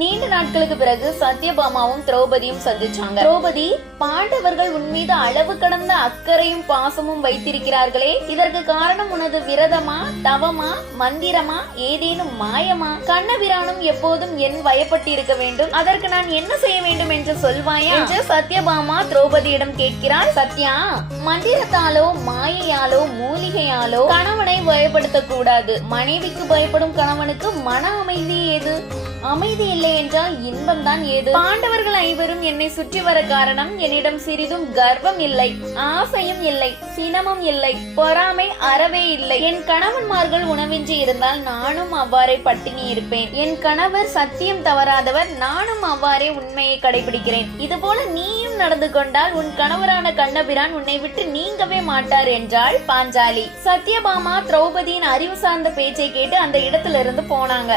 நீண்ட நாட்களுக்கு பிறகு சத்யபாமாவும் திரௌபதியும் சந்திச்சாங்க. திரௌபதி, பாண்டவர்கள் உன் மீது அளவு கடந்த அக்கறையும் பாசமும் வைத்திருக்கிறார்களே, இதற்கு காரணம் உனது விரதமா, தவமா, மந்திரமா, ஏதேனும் மாயமா? கண்ணபிரானும் எப்போதும் என் வயப்பட்டிருக்க வேண்டும், அதற்கு நான் என்ன செய்ய வேண்டும் என்று சொல்வாயா என்று சத்யபாமா திரௌபதியிடம் கேட்கிறாள். சத்யா, மந்திரத்தாலோ மாயையாலோ மூலிகையாலோ கணவனை பயப்படுத்த கூடாது. மனைவிக்கு பயப்படும் கணவனுக்கு மன அமைதி ஏது? அமைதி இல்லை என்றால் இன்பம் தான் ஏது? பாண்டவர்கள் ஐவரும் என்னை சுற்றி வர காரணம் என்னிடம் சிறிதும் கர்வம் இல்லை, ஆசையும் இல்லை, சினமும் இல்லை, பொறாமை அறவே இல்லை. என் கணவன்மார்கள் உணவின்றி இருந்தால் நானும் அவ்வாறே பட்டினி இருப்பேன். என் கணவர் சத்தியம் தவறாதவர், நானும் அவ்வாறே உண்மையை கடைபிடிக்கிறேன். இதுபோல நீயும் நடந்து கொண்டால் உன் கணவரான கண்ணபிரான் உன்னை விட்டு நீங்கவே மாட்டார் என்றாள் பாஞ்சாலி. சத்யபாமா திரௌபதியின் அறிவு சார்ந்த பேச்சை கேட்டு அந்த இடத்திலிருந்து போனாங்க.